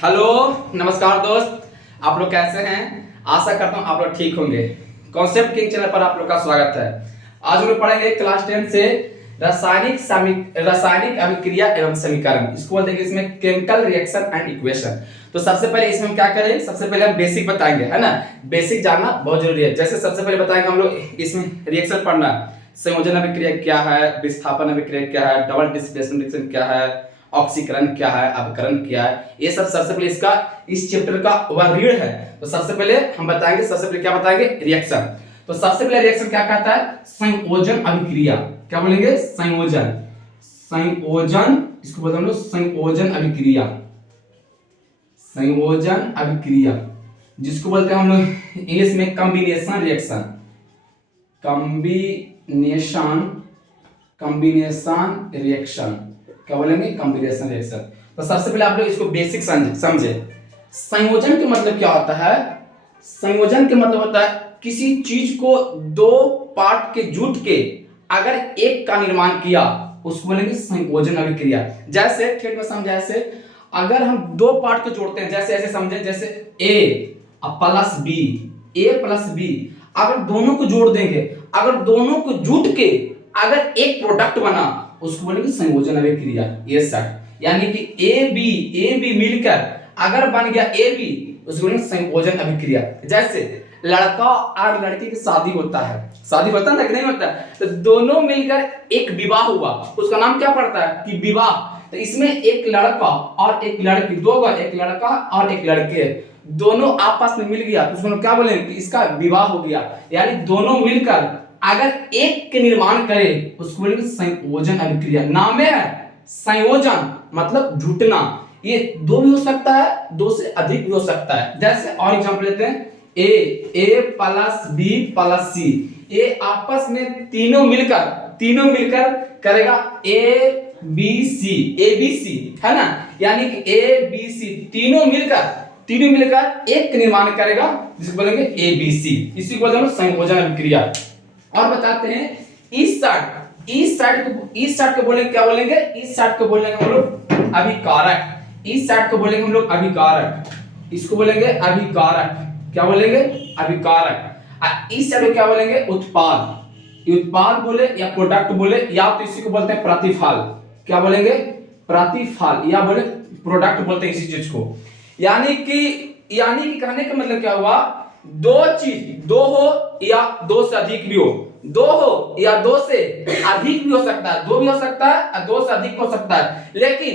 Hello, नमस्कार दोस्त। आप लोग कैसे हैं? आशा करता हूं आप लोग ठीक होंगे। कॉन्सेप्ट किंग चैनल पर आप लोग का स्वागत है। आज हम लोग पढ़ेंगे क्लास 10 से रासायनिक अभिक्रिया एवं समीकरण। इसको बोलते हैं इसमें केमिकल रिएक्शन एंड इक्वेशन। तो सबसे पहले इसमें हम क्या करें, सबसे पहले हम बेसिक बताएंगे, है ना। बेसिक जानना बहुत जरूरी है। जैसे सबसे पहले बताएंगे हम लोग इसमें रिएक्शन पढ़ना, संयोजन अभिक्रिया क्या है, विस्थापन अभिक्रिया क्या है, डबल डिस्प्लेसमेंट रिएक्शन क्या है, ऑक्सीकरण क्या है, अभिकरण क्या है। ये सब सबसे पहले इसका इस चैप्टर का ओवरव्यू है। तो सबसे पहले हम बताएंगे, सबसे पहले क्या बताएंगे, रिएक्शन। तो सबसे पहले रिएक्शन क्या कहता है, संयोजन अभिक्रिया। क्या बोलेंगे, संयोजन। संयोजन, इसको बोलते हैं हम लोग संयोजन अभिक्रिया। संयोजन अभिक्रिया जिसको बोलते हैं हम लोग इंग्लिश में कॉम्बिनेशन रिएक्शन। कॉम्बिनेशन रिएक्शन क्या बोलेंगे, कॉम्बिनेशन रिएक्शन। तो सबसे पहले आप लोग इसको बेसिक समझे। संयोजन के मतलब क्या होता है? संयोजन के मतलब होता है किसी चीज को दो पार्ट के जुट के अगर एक का निर्माण किया, उसको बोलेंगे संयोजन अभिक्रिया। जैसे ठेठ में समझे, ऐसे अगर हम दो पार्ट को जोड़ते हैं, जैसे ऐसे समझे, जैसे ए प्लस बी, ए प्लस बी, अगर दोनों को जोड़ देंगे, अगर दोनों को जुट के अगर एक प्रोडक्ट बना, उसको बोलेंगे संयोजन अभिक्रिया। ये सर यानी कि ए बी मिलकर अगर बन गया ए बी, उसको बोलेंगे संयोजन अभिक्रिया। जैसे लड़का और लड़की की शादी होता है, शादी होता है ना कि नहीं होता है, तो दोनों मिलकर एक विवाह हुआ, उसका नाम क्या पड़ता है कि विवाह। तो इसमें एक लड़का और एक लड़की, दो बार, एक लड़का और एक लड़के, दोनों आपस में मिल गया, तो उसको क्या बोलेंगे कि इसका विवाह हो गया। यानी दोनों मिलकर अगर एक के निर्माण करे, उसको बोलेंगे संयोजन अभिक्रिया। नाम है संयोजन मतलब जुटना। ये दो भी हो सकता है, दो से अधिक भी हो सकता है। जैसे और एग्जांपल लेते हैं, ए प्लस बी प्लस सी, ये आपस में तीनों मिलकर करेगा ए बी सी, है ना। यानी कि ए बी सी तीनों मिलकर एक निर्माण करेगा, जिसको बोलेंगे ए बी सी। इसी को बोलते हैं संयोजन अभिक्रिया। और बताते हैं इस साइड को बोलेंगे, क्या बोलेंगे, इस साइड को बोलेंगे हम लोग अभिकारक। इस साइड को बोलेंगे हम लोग अभिकारक, इसको बोलेंगे अभिकारक। क्या बोलेंगे, अभिकारक। इस साइड को क्या बोलेंगे, उत्पाद बोले या प्रोडक्ट बोले, या तो इसी को बोलते हैं प्रतिफल। क्या बोलेंगे, प्रतिफल, या बोले प्रोडक्ट बोलते हैं इसी चीज को। यानी कि कहने का मतलब क्या हुआ, दो चीज, दो हो या दो से अधिक भी हो, दो हो या दो से अधिक भी हो सकता है, दो भी हो सकता है और दो से अधिक हो सकता है, लेकिन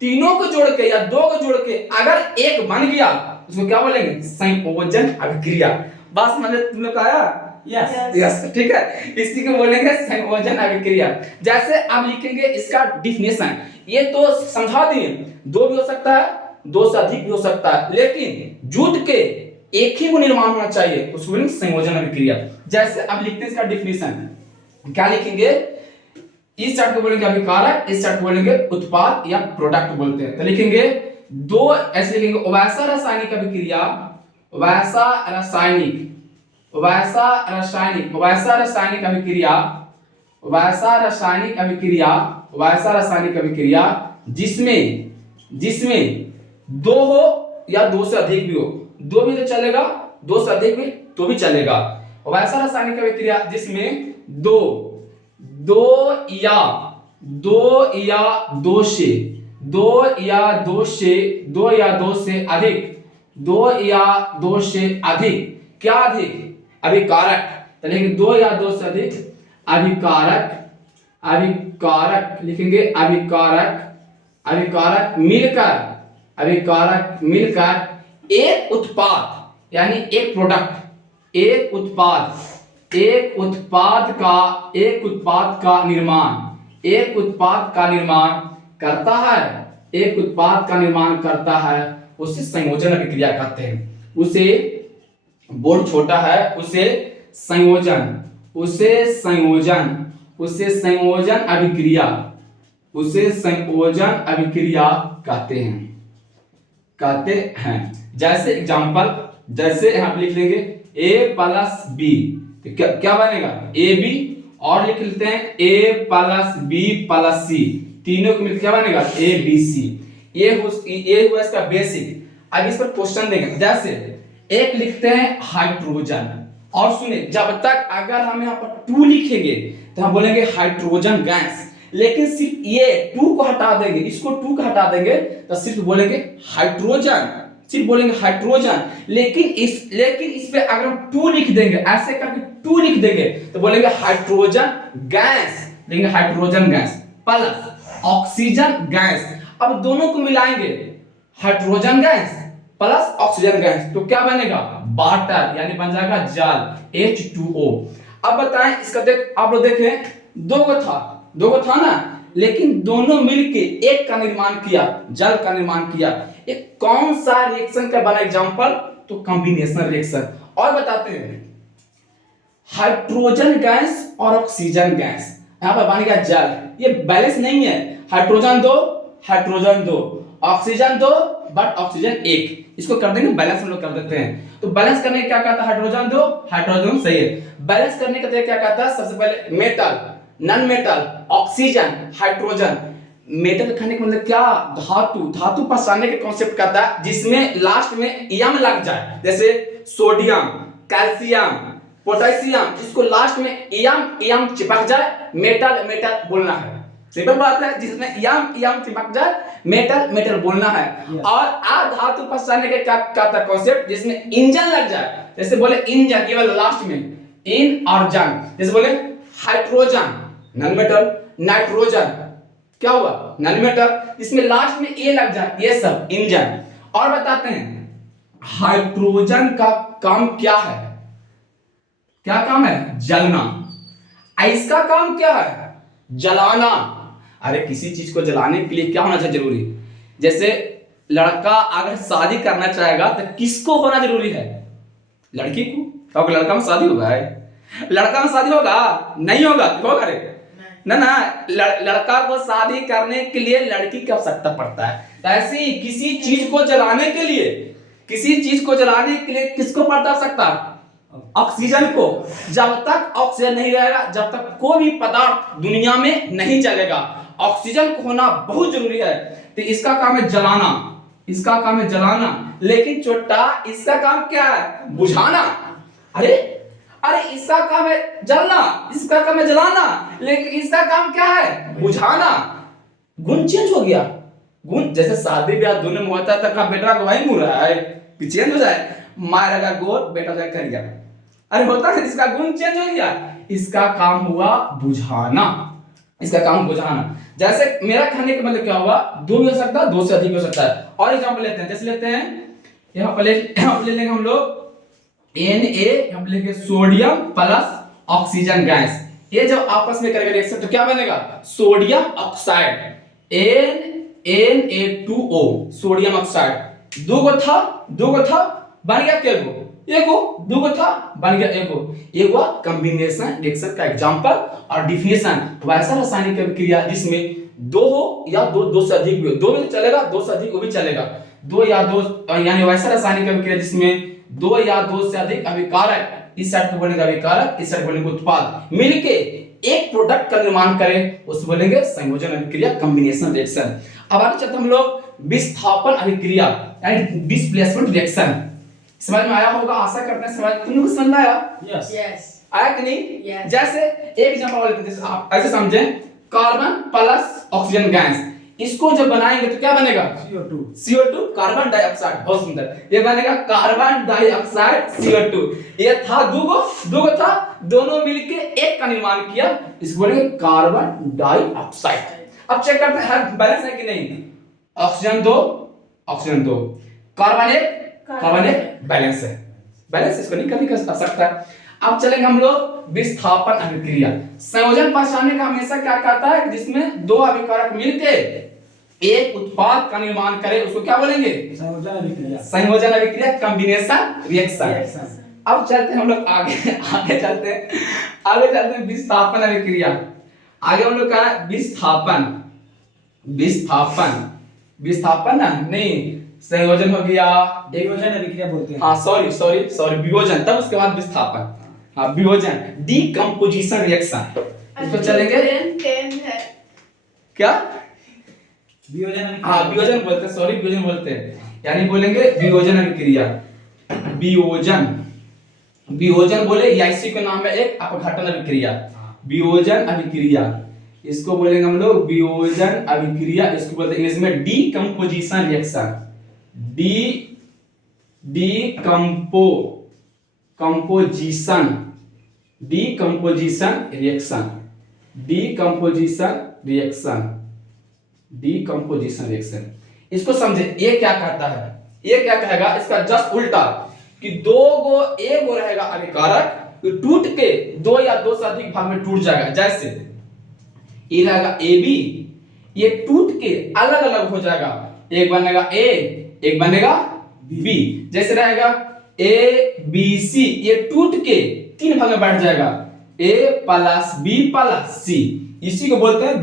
तीनों को जोड़ के या दो को जोड़ के अगर एक बन गया, उसको क्या बोलेंगे, संयोजन अभिक्रिया। बस मतलब तुम लोग आया, यस, ठीक है। इसी को बोलेंगे संयोजन अभिक्रिया। जैसे आप लिखेंगे इसका डिफिनेशन, ये तो समझा दिए, दो भी हो सकता है, दो से अधिक भी हो सकता है, लेकिन जुट के एक ही को निर्माण होना चाहिए, उसको बोलेंगे संयोजन अभिक्रिया। जैसे अब लिखते हैं इसका डिफिनेशन, क्या लिखेंगे, इस साइड को बोलेंगे अभिकारक, इस साइड को बोलेंगे उत्पाद या प्रोडक्ट बोलते हैं। तो लिखेंगे दो, ऐसे लिखेंगे वैसा रासायनिक अभिक्रिया, वैसा रासायनिक अभिक्रिया जिसमें दो हो या दो से अधिक भी हो, दो भी तो चलेगा, दो से अधिक भी तो भी चलेगा। वैसा रासायनिक अभिक्रिया जिसमें दो या दो से अधिक क्या अधिक, अभिकारक। तो लिखेंगे दो या दो से अधिक अभिकारक लिखेंगे अभिकारक मिलकर एक उत्पाद यानी एक प्रोडक्ट, एक उत्पाद का निर्माण करता है, उसे संयोजन अभिक्रिया कहते हैं। उसे बोर्ड छोटा है, उसे संयोजन अभिक्रिया कहते हैं। जैसे एग्जांपल, जैसे यहाँ लिख लेंगे ए प्लस बी, तो क्या बनेगा, ए बी, और लिख लेते हैं ए प्लस बी प्लस सी, तीनों को मिलकर क्या बनेगा, ए बी सी। ये हुआ इसका बेसिक। अब इस पर क्वेश्चन देंगे, जैसे एक लिखते हैं हाइड्रोजन, और सुने जब तक अगर हम यहाँ पर 2 लिखेंगे तो हम बोलेंगे हाइड्रोजन गैस, लेकिन सिर्फ ये 2 को हटा देंगे, इसको 2 को हटा देंगे तो सिर्फ बोलेंगे हाइड्रोजन, सिर्फ बोलेंगे हाइड्रोजन। लेकिन इस पे अगर हम 2 लिख देंगे, ऐसे करके 2 लिख देंगे तो बोलेंगे हाइड्रोजन गैस, लेंगे hydrogen gas plus oxygen gas. अब दोनों को मिलाएंगे, hydrogen gas plus oxygen gas, तो क्या बनेगा? वाटर, यानी बन जाएगा जल, H2O। अब बताएं इसका आप लोग देखें, 2 को था ना, लेकिन दोनों मिलके एक का निर्माण किया, जल का निर्माण किया। एक कौन सा रिएक्शन का बना एग्जांपल? तो कॉम्बिनेशन रिएक्शन। और बताते हैं, हाइड्रोजन गैस और ऑक्सीजन गैस, यहां पर बन गया जल। ये बैलेंस नहीं है, हाइड्रोजन 2 ऑक्सीजन 2 बट ऑक्सीजन 1, इसको कर देंगे बैलेंस, हम लोग कर देते हैं। तो बैलेंस करने क्या कहता है? हाइड्रोजन सही है। बैलेंस करने का क्या कहता है? सबसे पहले metal, non metal, oxygen, hydrogen. Metal कहने का मतलब क्या? धातु पहचानने के कॉन्सेप्ट करता है जिसमें लास्ट में यम लग जाए, जैसे सोडियम, कैल्शियम, पोटेशियम, इसको लास्ट में यम चिपक जाए, मेटल बोलना है। सिंपल बात है, जिसमें यम चिपक जाए मेटल बोलना है। और धातु पहचानने के क्या कहता है कॉन्सेप्ट? जिसमें इंजन लग जाए, जैसे बोले इंजन, ये वाला लास्ट में इन और जन, जैसे बोले हाइड्रोजन नॉन मेटल, नाइट्रोजन क्या हुआ? नॉन मेटल, इसमें लास्ट में ए लग जाए, ये सब इंजन। और बताते हैं हाइड्रोजन का काम क्या है? क्या काम है? जलना। इसका काम क्या है? जलाना। अरे किसी चीज को जलाने के लिए क्या होना चाहिए जरूरी? जैसे लड़का अगर शादी करना चाहेगा तो किसको होना जरूरी है? लड़की को। तो लड़का में शादी होगा? लड़का में शादी होगा? नहीं होगा। होगा रे ना, लड़का को शादी करने के लिए लड़की की आवश्यकता पड़ता है। तो ऐसे ही किसी चीज को जलाने के लिए किसको पड़ता आवश्यकता? ऑक्सीजन को। जब तक ऑक्सीजन नहीं रहेगा, जब तक कोई भी पदार्थ दुनिया में नहीं चलेगा। ऑक्सीजन को होना बहुत जरूरी है। तो इसका काम है जलाना, लेकिन छोटा इसका काम क्या है? बुझाना। अरे इसका काम है जलना, इसका काम है जलाना, लेकिन इसका काम क्या है? बुझाना। गुण चेंज हो गया। गुण जैसे शादी ब्याह दोनों में होता है, तो बेटा को वही मुंह रहा है कि चेंज हो जाए, मारेगा गोर, बेटा जाए कर गया। अरे होता है, इसका गुण चेंज हो गया। इसका काम हुआ बुझाना, जैसे मेरा कहने का मतलब क्या हुआ? 2 भी हो सकता है, 2 से अधिक हो सकता है। और एग्जांपल लेते हैं, जैसे लेते हैं यहाँ पर ले लेंगे हम लोग Na, हम लेंगे सोडियम प्लस ऑक्सीजन गैस। ये जब आपस में करेंगे रिएक्शन तो क्या बनेगा? Sodium oxide, Na2O, sodium oxide. 2 को था बन गया क्या? एगो। 2 को था बन गया एगो। ये हुआ कॉम्बिनेशन रिएक्शन का एग्जांपल और डिफिनेशन। वैसा रासायनिक अभिक्रिया जिसमें 2 हो या 2 से अधिक भी, 2 भी चलेगा, 2 से अधिक वो भी चलेगा। 2 या 2, यानी वैसा रासायनिक अभिक्रिया जिसमें 2 या 2 से अधिक अभिकारक, इस साइड को बोलेंगे अभिकारक, इस साइड बोलेंगे उत्पाद, मिलके एक प्रोडक्ट का निर्माण करें, उसको बोलेंगे संयोजन अभिक्रिया, कॉम्बिनेशन रिएक्शन। अब आगे चलते हम लोग विस्थापन अभिक्रिया यानी डिस्प्लेसमेंट रिएक्शन। समझ में आया होगा, आशा करते हैं। तुम लोग को समझ में आया? यस। आया कि नहीं? जैसे एक एग्जांपल लेते हैं, जैसे आप ऐसे समझें, कार्बन प्लस ऑक्सीजन गैस, इसको जब बनाएंगे तो क्या बनेगा? CO2 carbon dioxide. बहुत सुंदर, ये बनेगा कार्बन डाइऑक्साइड CO2। ये था 2 को था, दोनों मिलके एक का निर्माण किया, इसको बोलेंगे कार्बन डाइऑक्साइड। अब चेक करते हैं बैलेंस है कि नहीं। ऑक्सीजन 2 कार्बन 1 बैलेंस है। बैलेंस इसको नहीं कभी कर सकता। अब चलेंगे हम लोग विस्थापन अभिक्रिया। संयोजन पहचानने का हमेशा क्या कहता है? जिसमें 2 अभिकारक मिलके एक उत्पाद का निर्माण करे, उसको क्या बोलेंगे? संयोजन अभिक्रिया, कॉम्बिनेशन रिएक्शन। अब चलते हैं हम लोग आगे चलते हैं विस्थापन अभिक्रिया। आगे हम लोग का विस्थापन ना नहीं, संयोजन हो गया, वियोजन अभिक्रिया बोलते हैं। हाँ सॉरी वियोजन, तब उसके बाद विस्थापन। हाँ वियोजन, डीकंपोजिशन रिएक्शन। इसको चलेंगे क्या? वियोजन हाँ वियोजन बोलते हैं, सॉरी वियोजन बोलते हैं, यानी बोलेंगे वियोजन अभिक्रिया। वियोजन, वियोजन बोले या इसी का नाम है एक अपघटन अभिक्रिया। वियोजन अभिक्रिया इसको बोलेंगे हम लोग वियोजन अभिक्रिया, इसको बोलते हैं इंग्लिश में decomposition reaction. Composition, decomposition reaction, decomposition reaction, decomposition reaction. इसको समझे, ये क्या कहता है, ये क्या कहेगा इसका जस्ट उल्टा, कि दो गो एक गो रहेगा अभिकारक, तो टूट के दो या दो से अधिक भाग में टूट जाएगा। जैसे ये रहेगा ए बी, ये टूट के अलग अलग हो जाएगा, एक बनेगा ए, एक बनेगा बी। जैसे रहेगा ए बी सी, ये टूट के तीन भाग में बैठ जाएगा, ए प्लस बी प्लस सी। इसी को बोलते हैं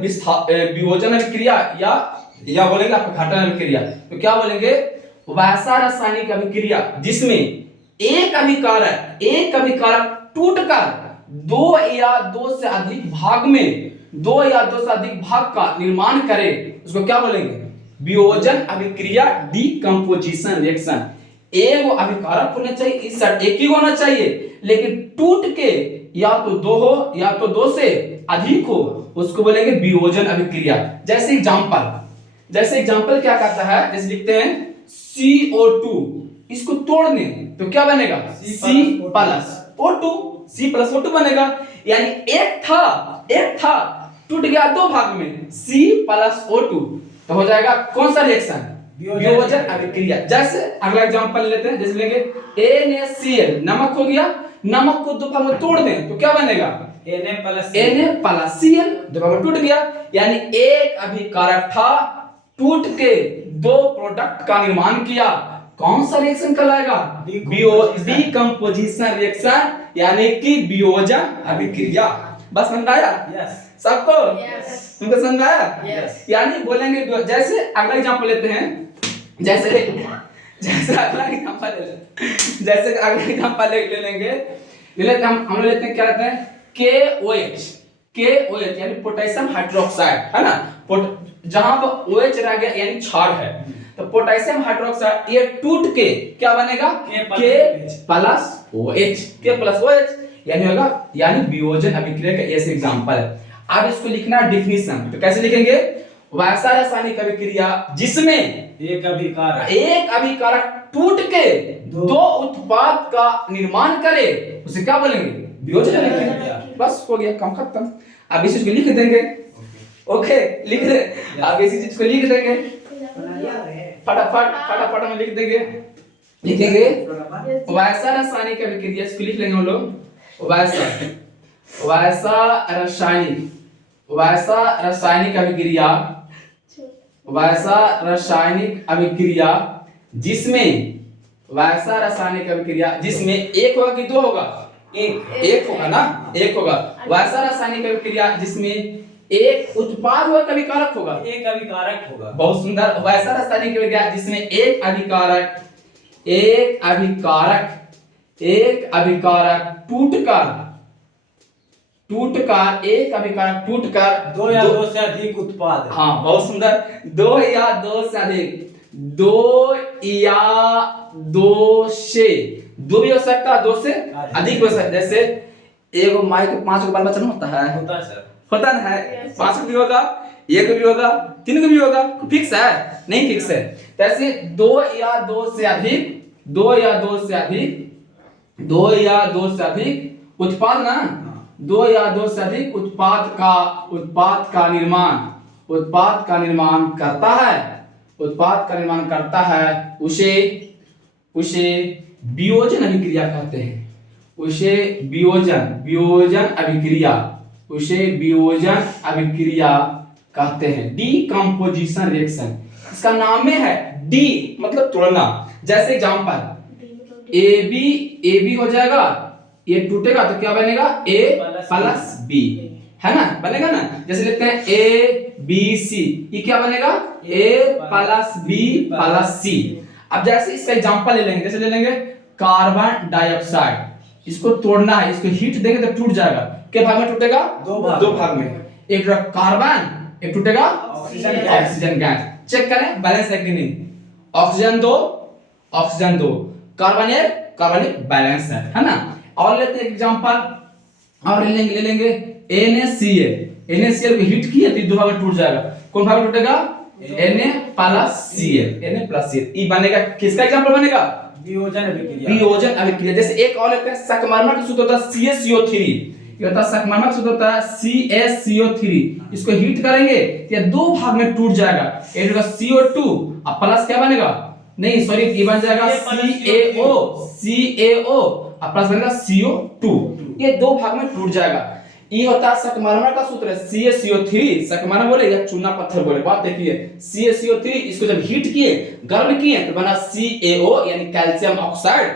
वियोजन अभिक्रिया या बोलेंगे अपघटन अभिक्रिया। तो क्या बोलेंगे, वैसा रासायनिक अभिक्रिया जिसमें एक अभिकारक टूटकर दो या दो से अधिक भाग में, दो या दो से अधिक भाग का निर्माण करे, उसको क्या बोलेंगे, वियोजन अभिक्रिया, डीकंपोजिशन रिएक्शन। एक अभिकारक होना चाहिए, इस साइड एक ही होना चाहिए, लेकिन टूट के या तो दो हो या तो दो से अधिक हो, उसको बोलेंगे वियोजन अभिक्रिया। जैसे एग्जांपल क्या करता है, जैसे लिखते हैं CO2, इसको तोड़ने तो क्या बनेगा, C प्लस O2 बनेगा। यानी एक था टूट गया दो भाग में, C प्लस O2, तो हो जाएगा कौन सा रिएक्शन, वियोजन अभिक्रिया। जैसे अगला एग्जांपल लेते हैं, जैसे लेंगे NaCl, नमक हो गया, नमक को दो भाग में तोड़ दें तो क्या बनेगा, Na प्लस Cl, दो भाग में टूट गया। यानी एक अभिकारक था, टूट के दो प्रोडक्ट का निर्माण किया, कौन सा रिएक्शन कहलाएगा, डीकंपोजिशन रिएक्शन, यानी कि वियोजन अभिक्रिया। बस समझ आया सबको, तुमको समझ आया। यानी बोलेंगे, जैसे अगला एग्जांपल लेते हैं, जैसे अगला एग्जांपल ले लेंगे, हम लेते हैं, क्या लेते हैं, KOH यानी पोटेशियम हाइड्रोक्साइड, है ना। जहां पर OH रह गया यानी क्षार है, तो पोटेशियम हाइड्रोक्साइड ये टूट के क्या बनेगा, K प्लस OH, यानी होगा, यानी वियोजन अभिक्रिया का ऐसे एग्जांपल है। अब इसको लिखना डिफिनीशन, तो कैसे लिखेंगे, वैसा रासायनिक अभिक्रिया जिसमें एक अभिकारक टूट के दो उत्पाद का निर्माण करे, उसे क्या बोलेंगे, वियोजन अभिक्रिया। बस हो गया, काम खत्म। अब इस चीज को लिख देंगे, ओके लिख दे, अब इसी चीज को लिख देंगे, फटाफट में लिख देंगे, लिखेंगे वैसा रासायनिक अभिक्रिया, इसको लिख लेंगे हम लोग, वैसा रासायनिक अभिक्रिया जिसमें एक होगा कि दो होगा, एक होगा ना, एक होगा। वैसा रासायनिक अभिक्रिया जिसमें एक उत्पाद होगा, अभिकारक होगा, एक अभिकारक होगा। बहुत सुंदर। वैसा रासायनिक अभिक्रिया जिसमें एक अभिकारक टूटकर दो या दो से अधिक उत्पाद, हाँ बहुत सुंदर, दो या दो से दो भी हो सकता है, दो से अधिक हो सकता है। जैसे एक माई के 5 को बाल बच्चा होता है सर, होता है, 5 को भी होगा, एक को भी होगा, 3 को भी होगा, फिक्स है नहीं, फिक्स है। जैसे दो या दो से अधिक उत्पाद ना, दो या दो से अधिक उत्पाद का निर्माण करता है, उसे वियोजन अभिक्रिया कहते हैं, उसे वियोजन अभिक्रिया कहते हैं, डीकंपोजिशन रिएक्शन। इसका नाम में है डी मतलब तोड़ना। जैसे एग्जांपल AB हो जाएगा, ये टूटेगा तो क्या बनेगा, A प्लस B, है ना, बनेगा ना। जैसे लेते हैं ABC, ये क्या बनेगा, A plus B plus C। अब जैसे इसका एग्जांपल ले लेंगे, जैसे ले लेंगे कार्बन डाइऑक्साइड, इसको तोड़ना है, इसको हीट देंगे तो टूट जाएगा, क्या भाग में टूटेगा, दो भाग में। एक कार्बन एक टूटेगा oxygen gas. Oxygen gas. Check करें बैलेंस है कि नहीं। ऑक्सीजन दो कार्बन एक बैलेंस है ना। और लेते हैं एग्जांपल और ले लेंगे NaCl को हीट किए तो दो भाग में टूट जाएगा। कौन भाग में टूटेगा? Na+Cl ये बनेगा किसका एग्जांपल बनेगा? वियोजन अभिक्रिया। वियोजन अभिक्रिया। जैसे एक और लेते हैं संगमरमर का सूत्र होता है CaCO3। ये होता है संगमरमर का सूत्र होता है CaCO3। इसको हीट करेंगे तो ये दो भाग में टूट जाएगा। एक होगा CO2 और प्लस क्या बनेगा? नहीं सॉरी ये बन जाएगा CaO और प्लस बनेगा CO2। ये दो भाग में टूट जाएगा। ये होता है संगमरमर का सूत्र है CaCO3। संगमरमर बोले या चूना पत्थर बोले, बात देखिए CaCO3 इसको जब हीट किए गर्म किए तो बना CaO यानी calcium oxide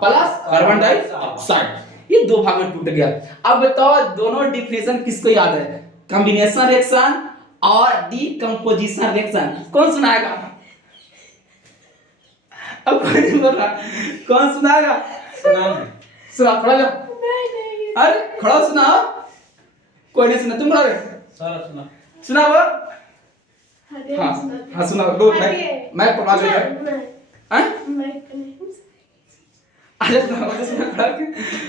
plus carbon dioxide. ये दो भाग में टूट गया। अब बताओ दोनों डिफिनेशन किसको याद है? कॉम्बिनेशन रिएक्शन और डीकंपोजिशन रिएक्शन। कौन सुनाएगा? अब कोई नहीं बोल रहा, कौन सुनाएगा? सुना खड़ा जा। अरे खड़ा सुना, कोई नहीं सुना, तुम खड़ा रहे सुना सुना वो। हाँ सुना दो। मैं पढ़ा देगा हैं। अरे सुना खड़ा के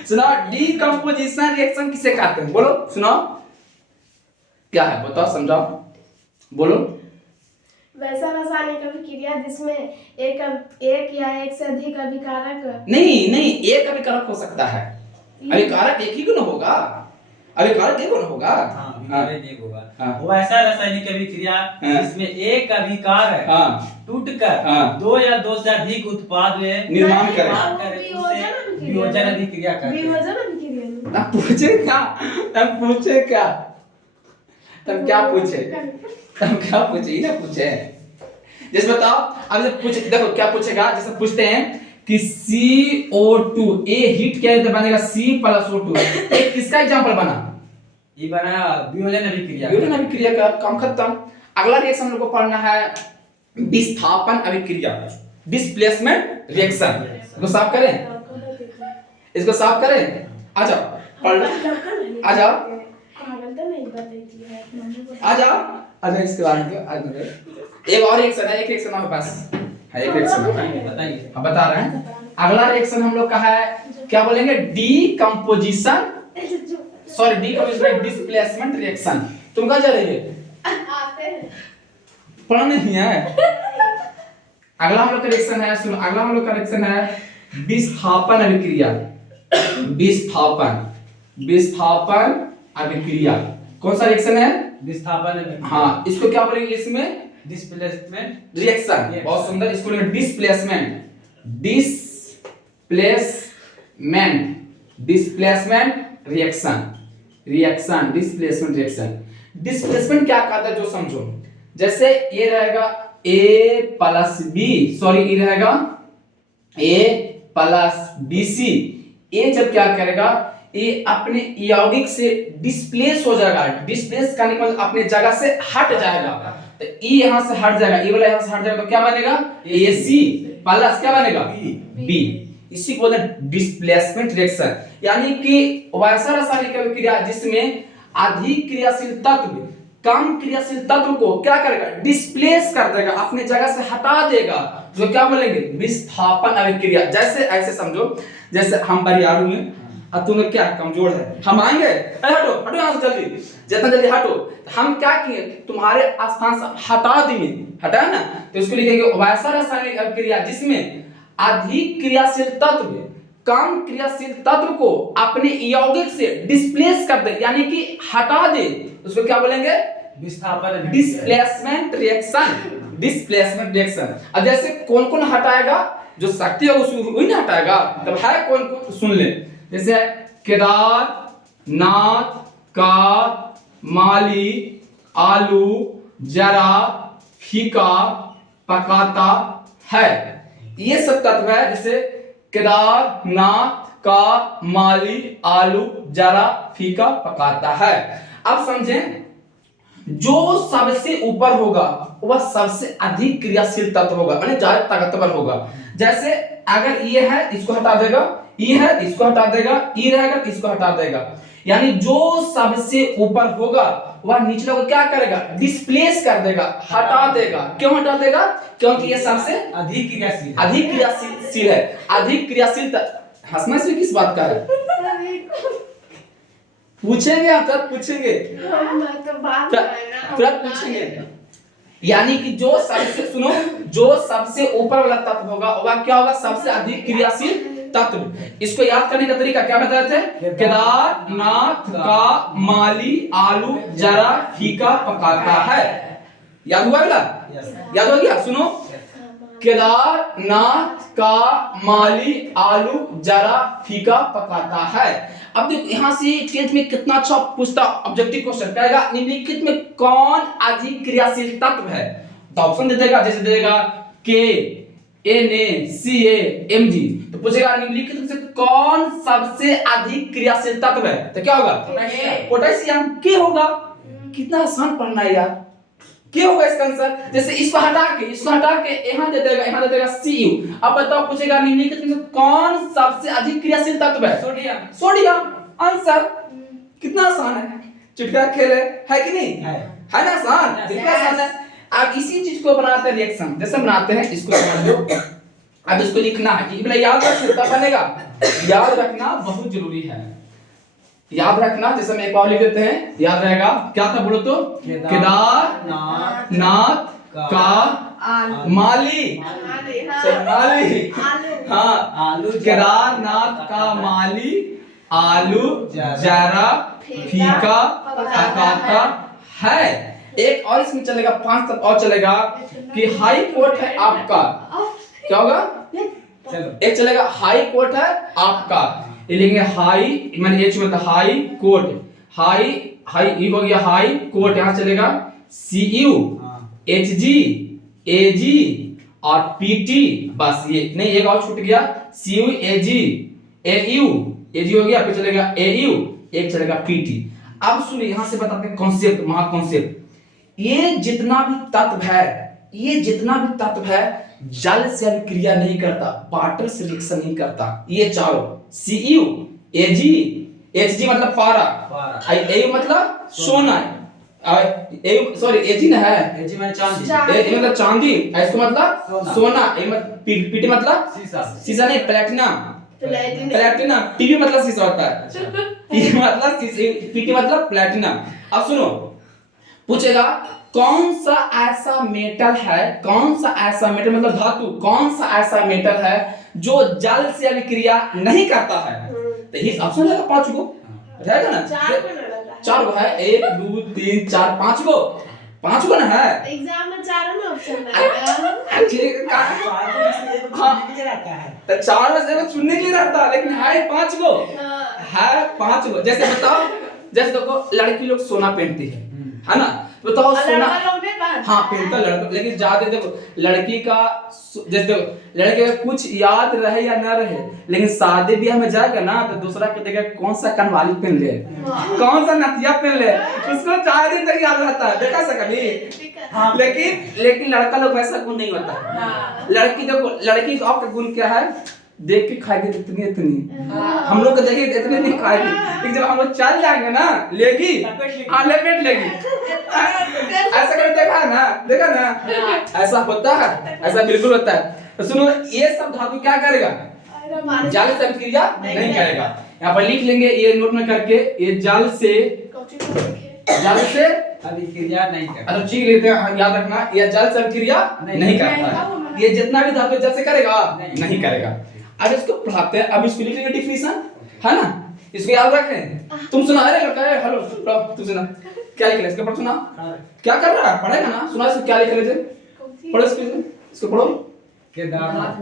सुना। डीकंपोजिशन रिएक्शन किसे कहते हैं? बोलो सुनाओ क्या है, बताओ समझाओ बोलो। वैसा रासायनिक अभिक्रिया जिसमें एक या एक से अधिक अभिकारक नहीं एक अभिकारक हो सकता है। अभिकारक एक ही गुण होगा। अभिकारक एक गुण होगा। विकारक एक होगा। हाँ। वो ऐसा रासायनिक अभिक्रिया हाँ। जिसमें एक अभिकारक हाँ टूटकर हाँ। दो या दो से अधिक उत्पाद में निर्माण करे। निर्माण करे, उसे वियोजन अभिक्रिया कहते हैं। वियोजन अभिक्रिया। ना पूछे क्या? तब पूछे क्या? तब क्या पूछे? तब क्या पूछे? ही ना पूछे। जैसे बताओ अब जब पूछ देखो क्या पूछेगा। जैसे पूछते हैं कि CO2 ए हीट किया तो बनेगा C+O2। ये किसका एग्जांपल बना? ये बना वियोजन अभिक्रिया। वियोजन अभिक्रिया का काम खत्म। अगला रिएक्शन हम लोग को पढ़ना है विस्थापन अभिक्रिया, डिस्प्लेसमेंट रिएक्शन। इसको साफ करें, इसको साफ करें। आ जाओ पढ़ लो, आ जाओ आ जाओ आ जाओ। इसके बाद एक और रिएक्शन है, एक रिएक्शन हमारे पास है, एक रिएक्शन है बताइए। हम बता रहे हैं। अगला रिएक्शन हम लोग का है क्या बोलेंगे? Decomposition sorry decomposition displacement reaction. तुम कहाँ जा रही है? पढ़ा नहीं है। अगला हम लोग का रिएक्शन है, सुनो अगला हम लोग का रिएक्शन है विस्थापन अभिक्रिया। विस्थापन अभिक्रिया कौन सा रिएक्शन है? विस्थापन अभिक्रिया। हाँ इसको क्या बोलेंगे इसमें? Displacement reaction. बहुत सुंदर। इसको लेंगे डिस्प्लेसमेंट रिएक्शन। डिस्प्लेसमेंट क्या कहता है जो समझो। जैसे ये रहेगा A+B सॉरी ये रहेगा A+BC। ये जब क्या करेगा ये अपने यौगिक से डिस्प्लेस हो जाएगा। डिस्प्लेस करने के मतलब अपने जगह से हट जाएगा। तो E यहां से हट जाएगा, ये वाला यहां से हट जाएगा तो क्या बनेगा? AC प्लस क्या बनेगा? B। इसी को बोलते हैं डिस्प्लेसमेंट रिएक्शन। यानी कि वैसा रासायनिक अभिक्रिया जिसमें अधिक क्रियाशील तत्व कम क्रियाशील तत्व को क्या करेगा? डिस्प्लेस कर देगा, अपने जगह से हटा देगा, जो क्या बोलेंगे? विस्थापन अभिक्रिया। जैसे ऐसे समझो जैसे हम बरियारू हैं और तुम्हें क्या कमजोर है, हम आएंगे अरे हटो हटो यहाँ से जल्दी, जितना जल्दी हटो। हम क्या किए? तुम्हारे स्थान से हटा दिए, हटाया ना। तो इसको लिखेंगे वैसा रासायनिक अभिक्रिया जिसमें अधिक क्रियाशील तत्व कम क्रियाशील तत्व को अपने यौगिक से डिस्प्लेस कर दे यानी कि हटा दे, उसको क्या बोलेंगे? विस्थापन डिस्प्लेसमेंट रिएक्शन। अब जैसे कौन कौन हटाएगा? जो शक्ति है उसको वही ना हटाएगा। तब है कौन कौन? सुन ले। जैसे केदार, नाथ, का, माली, आलू, जरा, फीका, पकाता है। ये सब तत्व है जैसे केदार, नाथ, का, माली, आलू, जरा, फीका, पकाता है। अब समझें जो सबसे ऊपर होगा वह सबसे अधिक क्रियाशील तत्व होगा, यानी ज्यादा ताकतवर होगा। जैसे अगर ये है इसको हटा देगा, ये है इसको हटा देगा, ये रहेगा इसको हटा देगा। यानी जो सबसे ऊपर होगा वह निचले को क्या करेगा, डिस्प्लेस कर देगा, हटा देगा। क्यों हटा देगा? क्योंकि ये सबसे अधिक क्रियाशील अधिक क्रियाशील है। अधिक क्रियाशील हंसना से किस बात का है? पूछेंगे आप, तब पूछेंगे, मैं तो बात तुरंत पूछेंगे। यानी कि जो सबसे, सुनो, जो सबसे ऊपर वाला तत्व होगा वह क्या होगा? सबसे अधिक क्रियाशील तत्व। इसको याद करने का तरीका क्या बताए थे? केदारनाथ का माली आलू जरा फीका पकाता है। याद हुआ बेटा? याद हो गया? सुनो, केदारनाथ का माली आलू जरा फीका पकाता है। अब देखो यहाँ से 10th में कितना अच्छा पूछता ऑब्जेक्टिव क्वेश्चन कहेगा निम्नलिखित में कौन अधिक क्रियाशील तत्व है? तो ऑप्शन दे देगा, जैसे देगा KNaCl तो पूछेगा निम्नलिखित में से कौन सबसे अधिक क्रियाशील तत्व है? तो क्या होगा? पोटेशियम। के होगा? कितना आसान पढ़ना है यार। क्या होगा इसका आंसर? जैसे इसको हटा के यहाँ दे देगा Cu। अब बताओ, पूछेगा निम्नलिखित में से कौन सबसे अधिक क्रियाशील तत्व है? सोडियम। आंसर कितना आसान है, चुटका खेल है कि नहीं? है ना आसान? कितना आसान है। अब इसी चीज को बनाते हैं रिएक्शन, जैसे बनाते हैं इसको समझ लो। अब इसको लिखना है, ये याद रखना बनेगा, याद रखना बहुत जरूरी है। याद रखना, जैसे मैं एक और लिख देते हैं, याद रहेगा। क्या था बोलो तो? केदारनाथ का माली, हाँ, केदारनाथ का माली आलू जरा फीका पकाता है। एक और इसमें चलेगा, 5 तक और चलेगा कि हाई कोर्ट है आपका। क्या होगा? चलो एक चलेगा, हाई कोर्ट है आपका, ये लेंगे हाई, माने एच मतलब हाई कोर्ट, हाई ई हो गया हाई कोर्ट। यहाँ चलेगा Cu Hg Ag और Pt, बस ये नहीं, एक और छूट गया Cu Ag Ag हो गया, फिर चलेगा Au, एक चलेगा Pt। अब सुनिए यहाँ से बताते हैं कॉन्सेप्ट, महा कॉन्सेप्ट। ये जितना भी तत्व है जल से अभिक्रिया नहीं करता, वाटर से रिएक्शन नहीं करता। ये चारों Cu Ag Hg मतलब पारा, Au मतलब सोना, सॉरी Ag ना है, Ag मतलब चांदी, Ag मतलब चांदी, इसको मतलब सोना, Pt मतलब शीशा नहीं, प्लेटिनम, Pb मतलब शीशा होता है, P मतलब Pt मतलब प्लेटिनम। अब सुनो, पूछेगा कौन सा ऐसा मेटल मतलब धातु, कौन सा ऐसा मेटल है जो जल से अभिक्रिया नहीं करता है? तो इस ऑप्शन रहेगा 5 गो, रहेगा ना? 4 गो है, 1 2 3 4 5 गो ना है एग्जाम में। चारों में ऑप्शन रहेगा। ठीक है, तो 4 में से चुनने के लिए रहता, लेकिन है 5 गो, है 5 गो। जैसे बताओ, जैसे देखो लड़की लोग सोना पहनती है ना, बताओ सोना, हाँ पहनता लड़का, लेकिन ज्यादा देखो लड़की का, जैसे देखो लड़के का कुछ याद रहे या ना रहे, लेकिन शादी ब्याह में जाएगा ना तो दूसरा के देखेगा कौन सा कनवाली पहन ले, कौन सा नथिया पहन ले, उसको 4 दिन तक याद रहता है। देखा सा कभी? लेकिन लड़का लोग वैसा गुण नहीं होता। लड़की देखो, लड़की का आपका गुण क्या है? देख के खाएगी इतनी, हम लोग को देखिए इतने नहीं खाएगी, लेकिन जब हम लोग चल जाएंगे ना लेगी, लपेट लेगी। ऐसा कभी देखा ना, ऐसा होता है, ऐसा बिल्कुल होता है। तो सुनो, ये सब धातु क्या करेगा? जल से अभिक्रिया नहीं करेगा। यहाँ पर लिख लेंगे ये नोट में करके, ये जल से अभिक्रिया नहीं करता। अच्छा ठीक लेते हैं, याद रखना, ये जल से अभिक्रिया नहीं करता है। ये जितना भी धातु जल से करेगा नहीं करेगा। अब इसको पढ़ाते हैं, अब इसको लिख लेंगे डिफिनेशन, है ना? इसको याद रखें। तुम सुना, अरे लड़का है, हेलो तुम सुना, क्या लिख ले इसके ऊपर? सुना क्या कर रहा है, पढ़ेगा ना? सुना इसको क्या लिख ले, पढ़ो इसको पढ़ो। केदारनाथ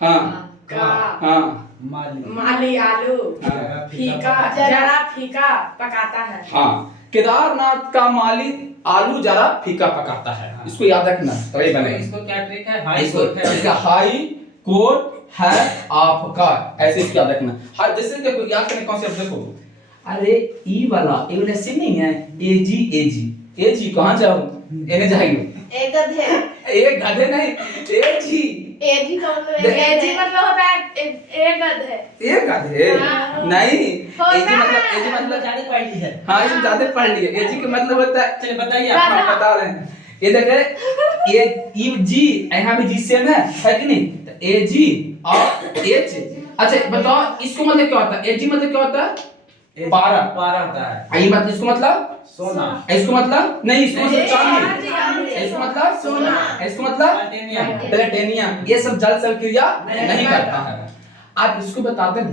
हाँ माली आलू जरा फीका पकाता है। हाँ, केदारनाथ का माली आलू जरा फीका पकाता है। इसको याद रखना, तभी बनेगा। इसको क्या ट्रिक है? हाई कोर्ट है, इसका हाई कोर्ट है आपका, ऐसे इसको याद रखना। हाँ, जैसे देखो याद करने कॉन्सेप्ट देखो, अरे ई वाला सी नहीं है, एजी कहाँ जाऊं, एने जाएंगे, एक गधे नहीं, एजी एजी मतलब होता है एक गध है। एक गधे हाँ। नहीं, होता एजी मतलब है। एजी मतलब ज्यादा पढ़ ली है। हाँ इसमें ज्यादा पढ़ लिए। एजी का मतलब होता है, चलिए बताइए गधा। आप। हम बता रहे हैं, ये देखे ये जी यहाँ भी जी सेम है कि नहीं? तो ए जी और एच। अच्छा बताओ इसको मतलब क्या होता है? एजी मतलब क्या होता है? पारा। पारा होता है। ये मतलब इसको मतलब सोना। इसको मतलब नहीं, इसको मतलब चांदी, चांदी। इसको मतलब सोना। इसको मतलब प्लेटिनियम। प्लेटिनियम। ये सब जल संक्रिया नहीं करता है। आप इसको बताते हैं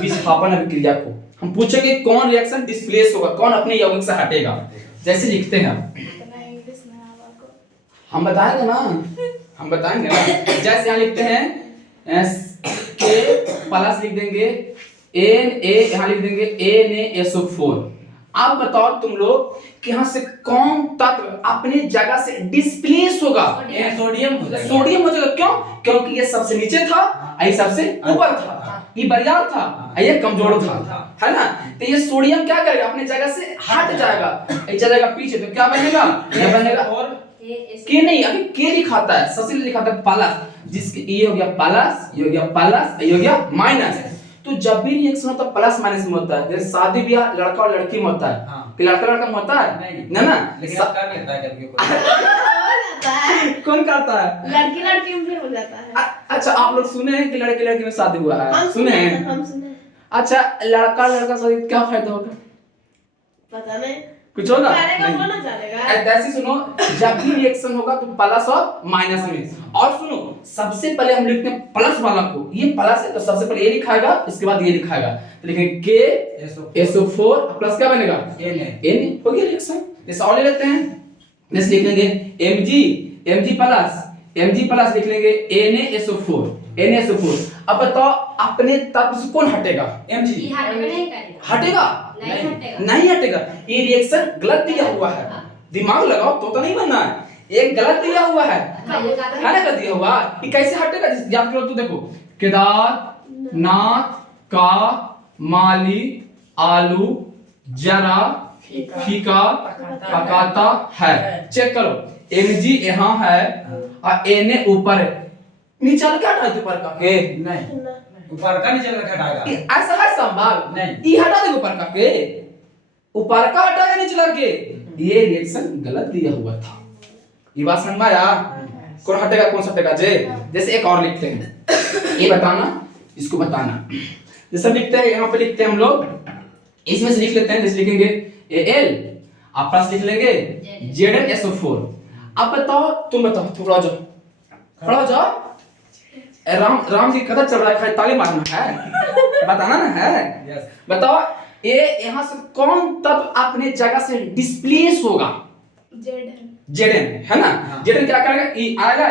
विस्थापन अभिक्रिया को। हम पूछेंगे कौन रिएक्शन डिस्प्लेस होगा, कौन अपने यौगिक से हटेगा। जैसे लिखते हैं इतना इंग्लिश में आपको हम बताएंगे ना, हम बताएंगे ना। जैसे यहाँ लिखते हैं के प्लस लिख देंगे एन ए, यहाँ लिख देंगे NaSO4। अब बताओ तुम लोग कि यहाँ से कौन तत्व अपनी जगह से डिस्प्लेस होगा? ये सोडियम हो जाएगा। सोडियम हो जाएगा। क्यों? क्योंकि ये सबसे नीचे था, ये सबसे ऊपर था, ये बरियार था, ये कमजोर था, है ना? तो ये सोडियम क्या करेगा? अपनी जगह से हट जाएगा, ये चलेगा पीछे, तो क्या बनेगा? ये बनेगा और के नहीं, अभी के लिखाता है, सबसे लिखाता है प्लस, जिसके ये हो गया प्लस, ये हो गया प्लस, ये हो गया माइनस। तो जब भी रिएक्शन होता है प्लस माइनस में होता है। जैसे शादी ब्याह लड़का और लड़की में होता है, हाँ। कि लड़का लड़का में होता है नहीं। ना ना? लेकिन आप कर लेता है कभी कोई। हो जाता है। कौन करता है? लड़की लड़की में भी हो जाता है। अच्छा आप लोग सुने हैं कि लड़के लड़की में शादी हुआ है? हम सुने हैं? हम सुने। अच्छा लड़का लड़का शादी क्या फायदा होगा? पता नहीं। कुछ होगा? करेगा नहीं। वो ना जानेगा। ऐसे सुनो, जब भी रिएक्शन होगा तो प्लस और माइनस में। और सुनो, सबसे पहले हम लिखते हैं प्लस वाला को, ये प्लस है तो सबसे पहले ये लिखाएगा, इसके बाद ये लिखाएगा। तो लिखेंगे KSO4 प्लस क्या बनेगा? N हो गया रिएक्शन। जैसे और ले लेते हैं, जैसे लिख लेंगे Mg प्लस लिख लेंगे NaSO4। अब बताओ अपने तत्व से कौन हटेगा? Mg हटेगा? नहीं हटेगा। ये रिएक्शन गलत दिया हुआ है, दिमाग लगाओ तो नहीं बनना है। एक गलत दिया हुआ है ना, गलत दिया हुआ। ये कैसे हटेगा? याद करो तो देखो, केदार नाथ का माली आलू जरा फीका पकाता है। चेक करो, Mg यहाँ है और Na ऊपर है, नीचे वाला क्या हटा ऊपर का के? नहीं, ऊपर का नीचे का हटाएगा। ये ऐसा है संभव? नहीं। ये हटा देंगे ऊपर का के, ऊपर का हटाएगा नीचे वाला के। ये रिएक्शन गलत दिया हुआ था। ये बात समझ में आया? कौन हटेगा कौन सा हटेगा? जैसे एक और लिखते हैं, ये बताना, इसको बताना। जैसे लिखते हैं, यहाँ पे लिखते हैं हम लोग, इसमें से लिख लेते हैं। जैसे लिखेंगे Al, आप प्लस लिख लेंगे ZnSO4। अब बताओ, तुम बताओ, थोड़ा जाओ। राम जी कदर चल रहा है, खाली ताली मारना है, बताना ना है। Yes. बताओ ये यहाँ से कौन तत्व अपने जगह से डिस्प्लेस होगा? Zn है ना? हाँ। Zn क्या करेगा? ये आएगा,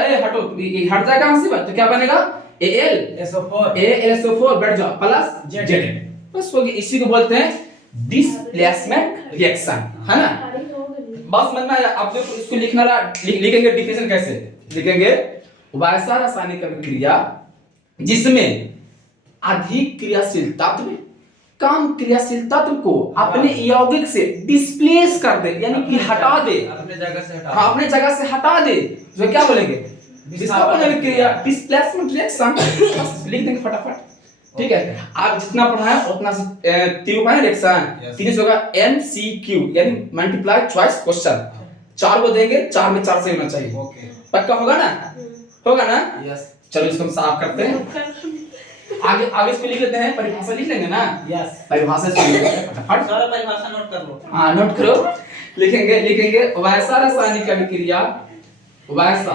ए हटो, ये हट जाएगा यहाँ से, तो क्या बनेगा? AlSO4 बैठ जाओ प्लस Zn, बस हो गया। इसी को बोलते हैं डिस्प्लेसमेंट रिएक्शन, है ना? बस समझ में आया? अब देखो इसको लिखना लिखेंगे डिफिनेशन कैसे लिखेंगे? वैसा रासायनिक अभिक्रिया जिसमें अधिक क्रियाशील तत्व कम क्रियाशील तत्व को अपने यौगिक से डिस्प्लेस कर दे, यानी कि हटा दे, अपने जगह से हटा। हाँ अपने जगह से हटा दे, जो क्या बोलेंगे? विस्थापन अभिक्रिया, डिस्प्लेसमेंट रिएक्शन। बस लिख देंगे फटाफट, ठीक है? आप जितना पढ़ा है उतना से तीन पाए रिएक्शन, तीन होगा MCQ यानी मल्टीप्लाई चॉइस क्वेश्चन। 4 को देंगे, 4 में 4 सही होना चाहिए। ओके। पक्का होगा ना? होगा ना? यस। चलो इसको हम साफ करते हैं। आगे इसको लिख लेते हैं, परिभाषा लिख लेंगे ना? यस। परिभाषा इसको लिख लेते हैं फटाफट। सारा परिभाषा नोट कर लो। हाँ नोट करो, लिखेंगे वैसा रासायनिक अभिक्रिया, वैसा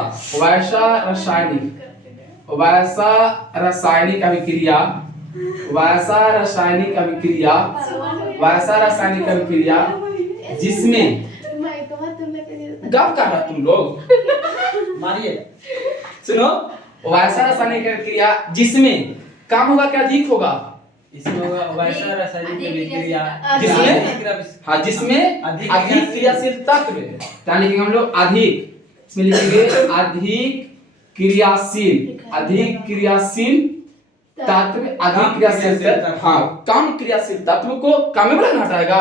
रासायनिक अभिक्रिया जिसमें गप कर रहा तुम लोग, मारिए। सुनो, वैसा रासायनिक अभिक्रिया जिसमें कम होगा क्या अधिक होगा? इसमें होगा वैसा रासायनिक अभिक्रिया हाँ जिसमें अधिक क्रियाशील तत्व, क्या लिखेंगे हम लोग? अधिक, इसमें लिखेंगे अधिक क्रियाशील तत्व, हाँ कम क्रियाशील तत्व को कम में बोला हटाएगा,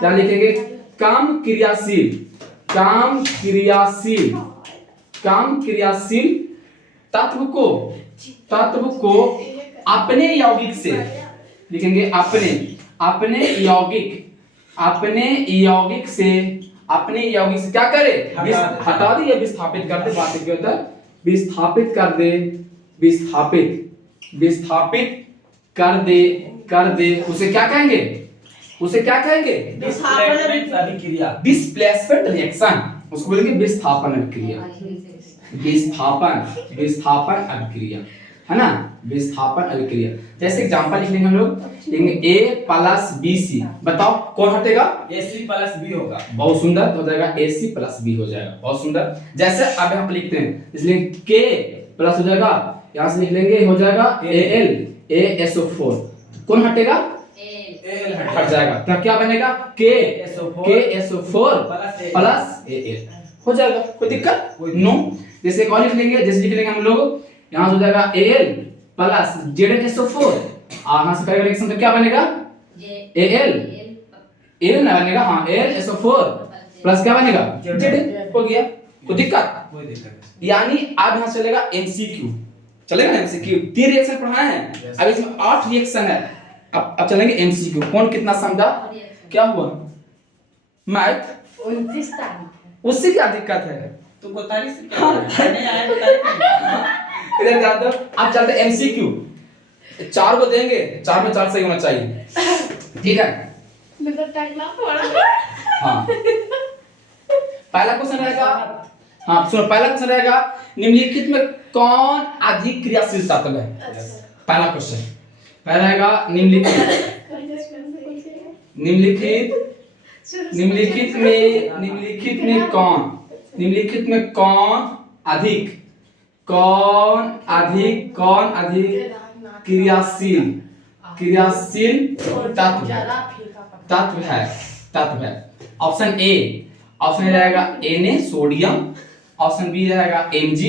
क्या लिखेंगे? कम क्रियाशील तत्व को अपने यौगिक से लिखेंगे, अपने यौगिक से क्या करे, हटा दे या विस्थापित कर दे। बात क्या होता है, विस्थापित कर दे उसे क्या कहेंगे, डिस्प्लेसमेंट रिएक्शन, उसको बोलेंगे विस्थापन अभिक्रिया, विस्थापन अभिक्रिया, है ना, विस्थापन अभिक्रिया। जैसे एग्जांपल लिख लेंगे हम लोग, लिखेंगे A प्लस BC, बताओ कौन हटेगा, AC प्लस B होगा। बहुत सुंदर, हो जाएगा AC प्लस B हो जाएगा, बहुत सुंदर। जैसे अब यहाँ पे लिखते हैं, इसलिए K प्लस हो जाएगा, यहाँ से लिख लेंगे, हो जाएगा Al ASO4, कौन हटेगा, हट जाएगा, तो क्या बनेगा KSO4 प्लस Al हो जाएगा, कोई दिक्कत नो। जैसे एक और लिख लेंगे, जैसे लिख लेंगे हम लोग, यहाँ से हो जाएगा Al प्लस ZnSO4, यहाँ से करेगा रिएक्शन तो क्या बनेगा Al ना बनेगा, हाँ AlSO4 प्लस क्या बनेगा Zn, हो गया, कोई दिक्कत। यानी अब यहाँ चलेगा MCQ, चलेगा ना MCQ, 3 रिएक्शन पढ़ाए हैं, अब इसमें 8 रिएक्शन है। अब चलेंगे MCQ, कौन कितना समझा, क्या हुआ मैथ 29 तारीख उससे क्या दिक्कत है, तुमको तारीख से क्या नहीं आया तो तारीख इधर ध्यान दो। अब चलते MCQ, 4 को देंगे, 4 में 4 सही होना चाहिए, ठीक है। मेरा टाइम पड़ा। हाँ पहला क्वेश्चन रहेगा, हाँ सुनो, पहला क्वेश्चन रहेगा, निम्नलिखित में कौन अधिक क्रियाशील तत्व है। पहला क्वेश्चन पहला रहेगा, निम्नलिखित में कौन अधिक क्रियाशील तत्व है। ऑप्शन ए रहेगा Na सोडियम, ऑप्शन बी रहेगा Mg,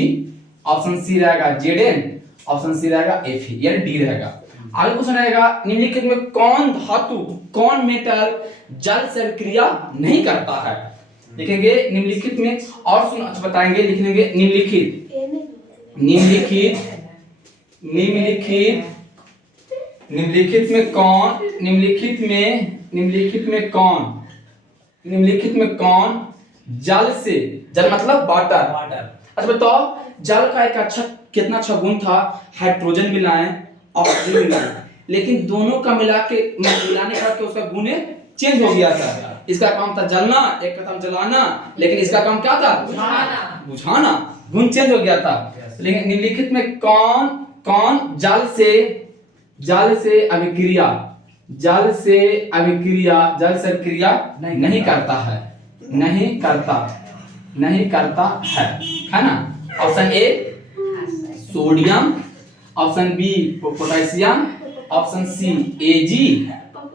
ऑप्शन सी रहेगा Zn, ऑप्शन सी रहेगा Fe, यानी डी रहेगा। आगे क्वेश्चन रहेगा, निम्नलिखित में कौन धातु, कौन मेटल जल से क्रिया नहीं करता है। लिखेंगे निम्नलिखित में, और सुन अच्छा बताएंगे, लिख लेंगे निम्नलिखित में कौन जल से, जल मतलब वाटर। अच्छा बताओ, जल का एक अच्छा कितना अच्छा गुण था, हाइड्रोजन मिलाएं, ऑक्सीजन मिलाएं, लेकिन दोनों का मिलाने का उसका गुण चेंज हो गया था। इसका काम था जलना, एक का काम जलाना, लेकिन इसका काम क्या था, बुझाना, गुण चेंज हो गया था। लेकिन निम्नलिखित में कौन जल से अभिक्रिया नहीं करता है ना। Option A sodium, option B potassium, option C Ag,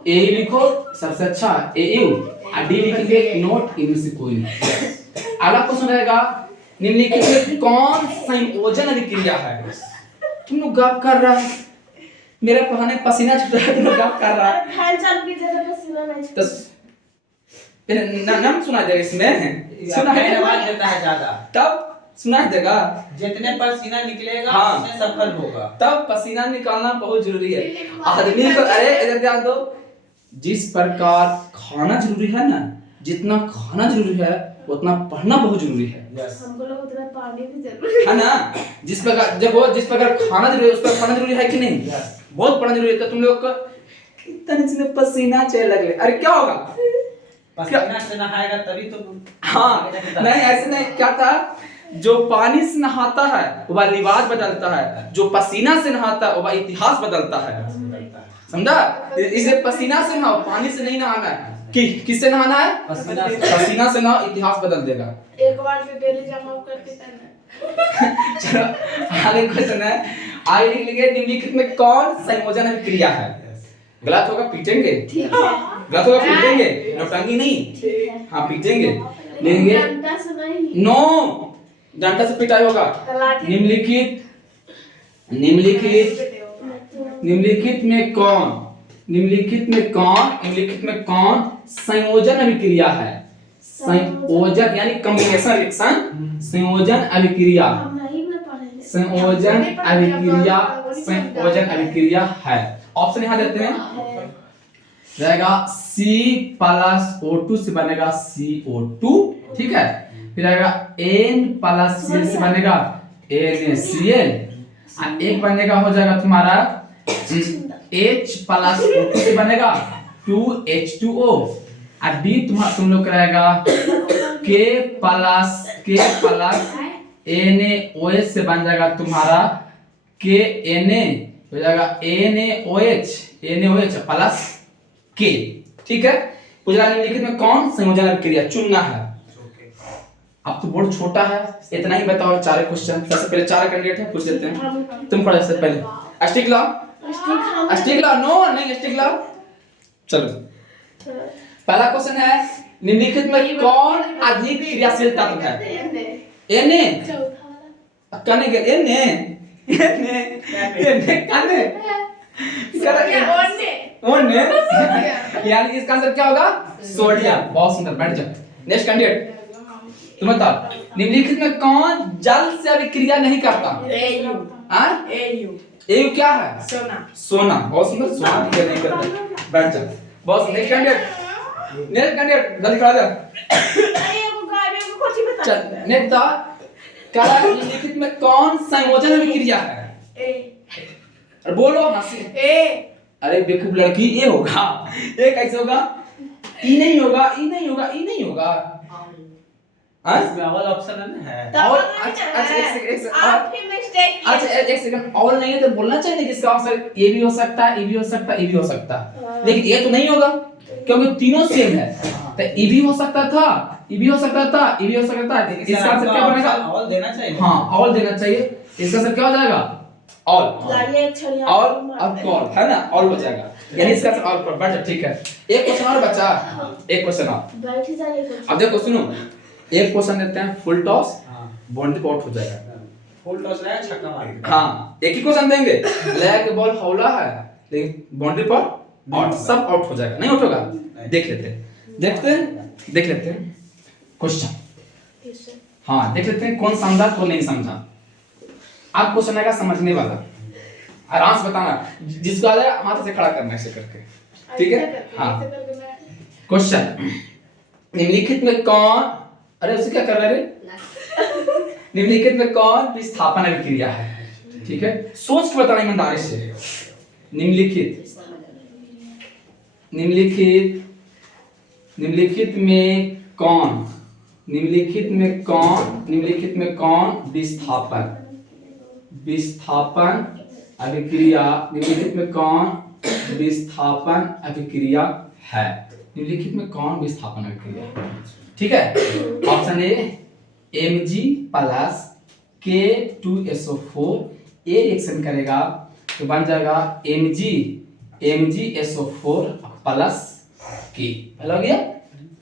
A लिखो सबसे अच्छा Au, डी लिखेंगे नोट, इनमें से कोई नहीं। अगला क्वेश्चन रहेगा, निम्नलिखित में कौन संयोजन अभिक्रिया है। तुम लोग गप कर रहा है, मेरा पढ़ाने पसीना छूट रहा है, तुम लोग गप कर रहा है, फैन चल के जरा पसीना नहीं तो नाम सुना देगा इसमें, सुना है आवाज देता है ज्यादा, तब सुनाई देगा, जितने पसीना निकलेगा हाँ, उतने सफल होगा। तब पसीना निकालना बहुत जरूरी है आदमी को। अरे इधर ध्यान दो, जिस प्रकार खाना जरूरी है ना, जितना खाना जरूरी है उतना पढ़ना बहुत जरूरी है, हमको लोग उतना पानी भी जरूरी है ना। जिस प्रकार खाना जरूरी है, उस पर पढ़ना जरूरी है कि नहीं, बहुत पढ़ना जरूरी है। तो तुम लोग को कितना पसीना चढ़ लगे, अरे क्या होगा, पसीना से नहाएगा तभी तो। हाँ नहीं ऐसे नहीं, क्या था, जो पानी से नहाता है वह लिबास बदलता है, जो पसीना से नहाता है वह इतिहास बदलता है, समझा। इसे पसीना से नहाओ, पानी से नहीं नहाना है। किससे नहाना है, पसीना से नहाओ, इतिहास बदल देगा। एक बार से डेली जमा करके करना। चलो आगे क्वेश्चन है, आगे लिख लेंगे, निम्नलिखित में कौन संयोजन अभिक्रिया है। गलत होगा पीटेंगे, गलत होगा पीटेंगे, नौटंकी नहीं, हाँ पीटेंगे, लेंगे डंडा से नहीं, नो डंडा से पिटाई होगा। निम्नलिखित में कौन संयोजन अभिक्रिया है। संयोजन यानी कॉम्बिनेशन रिएक्शन, संयोजन अभिक्रिया। हम नहीं ना पढ़े संयोजन अभिक्रिया, संयोजन अभिक्रिया है। ऑप्शन यहाँ देते हैं, रहेगा C+O2 से बनेगा CO2, ठीक है। फिर आएगा N+Cl से बनेगा NaCl, एक बनेगा हो जाएगा तुम्हारा H+O2 से बनेगा 2H2O, और D तुम लोग रहेगा K+NaOH से बन जाएगा तुम्हारा KNa, हो जाएगा NaOH प्लस K, ठीक है। पूछा निम्नलिखित में कौन संयोजन अभिक्रिया चुनना है। अब तो बोर्ड छोटा है, इतना ही बताओ, 4 क्वेश्चन। सबसे पहले 4 कैंडिडेट है, पूछ लेते हैं। तुम पढ़ो सबसे पहले, स्टिक लाओ, स्टिक लाओ, नो नहीं स्टिक लाओ। चलो पहला क्वेश्चन है, निम्नलिखित में कौन अधिक क्रियाशील तत्व है। Na कने के ओने यानी इसका आंसर क्या होगा, सोडियम। बहुत सुंदर, बैठ जाओ। नेक्स्ट कैंडिडेट तुम बताओ, निम्नलिखित में कौन जल से अभिक्रिया नहीं करता। AU क्या है, सोना। बहुत सुंदर, सोना अभिक्रिया नहीं करता, बैठ जाओ। बहुत नेक्स्ट कैंडिडेट जल्दी खड़ा जा। चल नेक्स्ट क्या, निम्नलिखित में कौन संयोजन अभिक्रिया है। और बोलो हंसी। अरे बेवकूफ लड़की, ये होगा, ये कैसे होगा, ई नहीं होगा, ई नहीं होगा, ई नहीं होगा। इसमें अवल ऑप्शन है और अच्छा एक सेकंड, और नहीं है तो बोलना चाहिए कि इसका आंसर ये भी हो सकता है, ये भी हो सकता है, ये भी हो सकता है, लेकिन ये तो नहीं होगा क्योंकि तीनों सेम है। तो ये भी हो सकता था, ये भी हो सकता था, ये भी हो सकता था। इसका आंसर क्या बनेगा, अवल देना चाहिए। हाँ अवल देना चाहिए। इसका आंसर क्या हो जाएगा, ऑल और कॉल है ना, ऑल हो जाएगा, यानी इसका आंसर ऑल पर बैठ जा, ठीक है। एक क्वेश्चन और बचा, एक क्वेश्चन और। अब देखो सुनो, एक क्वेश्चन देते हैं फुल टॉस, बाउंड्री आउट हो जाएगा। फुल टॉस रहा है, छक्का मार। हाँ एक ही क्वेश्चन देंगे, लेग बॉल हौला है लेकिन बाउंड्री पर आउट, सब आउट हो जाएगा, नहीं आउट होगा। देख लेते हैं, देख लेते हैं क्वेश्चन। हाँ देख लेते हैं कौन समझा कौन नहीं समझा। आप क्वेश्चन आएगा समझने वाला, आराम से बताना, जिसको आ जाए हाथ से खड़ा करना ऐसे करके, ठीक है। हाँ क्वेश्चन, निम्नलिखित में कौन, अरे उसे क्या कर रहा है रे, निम्नलिखित में कौन विस्थापन अभिक्रिया है, ठीक है। सोच के बताना ईमानदारी से। निम्नलिखित में कौन, निम्नलिखित में कौन विस्थापन अभिक्रिया, निम्नलिखित में कौन विस्थापन अभिक्रिया है, निम्नलिखित में कौन विस्थापन अभिक्रिया है, ठीक है। Option A Mg plus K2SO4 ये रिएक्शन करेगा तो बन जाएगा MgSO4 प्लस K, हो गया।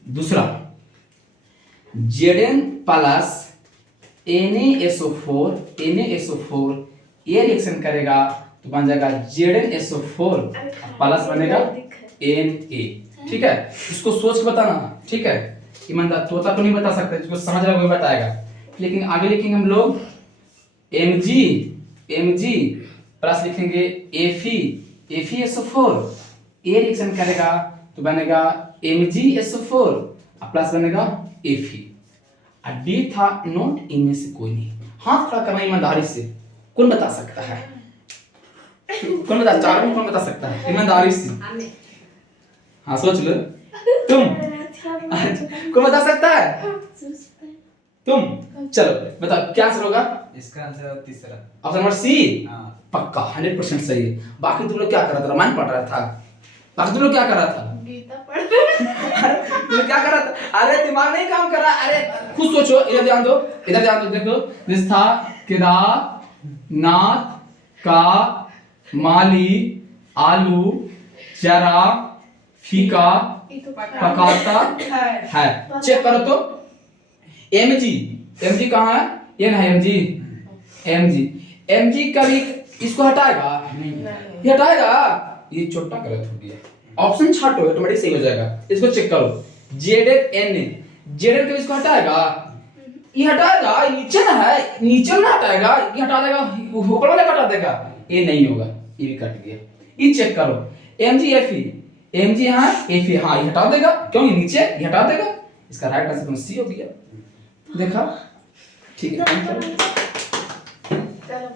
दूसरा Zn प्लस NaSO4 ये रिएक्शन करेगा तो बन जाएगा ZnSO4 प्लस बनेगा Na, ठीक है। इसको सोच के बताना, ठीक है। ईमानदार तोता तो नहीं बता सकता, जिसको समझ रहा है वही बताएगा, लेकिन आगे लिखेंगे हम लोग Mg प्लस लिखेंगे FeSO4 ये रिएक्शन करेगा तो बनेगा MgSO4 प्लस बनेगा Fe। डी था नॉट, इनमें से कोई नहीं। हाथ खड़ा करना ईमानदारी से, कौन बता सकता है, कौन बता, चारों में कौन बता सकता है ईमानदारी से। हाँ सोच लो, तुम कौन बता सकता है, तुम। चलो बताओ क्या आंसर होगा इसका आंसर तीसरा, ऑप्शन नंबर सी। हाँ पक्का 100% सही है। बाकी तुम लोग क्या कर रहा था, रामायण पढ़ रहा था, बाकी तुम लोग क्या कर रहा था, गीता पढ़ रहा तुम क्या कर रहा था, अरे दिमाग नहीं काम कर रहा, अरे खुद सोचो, इधर ध्यान दो, इधर ध्यान दो। देखो निष्ठा, केदारनाथ का माली आलू जरा फीका पकाता है। चेक करो तो mg कहाँ है, ये ना mg कभी इसको हटाएगा, ये हटाएगा, ये छोटा गलत हो गया। ऑप्शन छाटो ऑटोमेटिक सही हो जाएगा। इसको चेक करो Zn कभी इसको हटाएगा, ये हटाएगा, ये नीचे ना है, नीचे ना हटाएगा, ये हटा देगा, ऊपर वाले हटा देगा, ये नहीं होगा, ये भी कट गया। ये चेक करो, MGFE, MG यहाँ FE, हाँ ये हटा देगा, क्यों ये नीचे, ये हटा देगा, इसका राइट आंसर C हो गया। देखा, ठीक है। चलो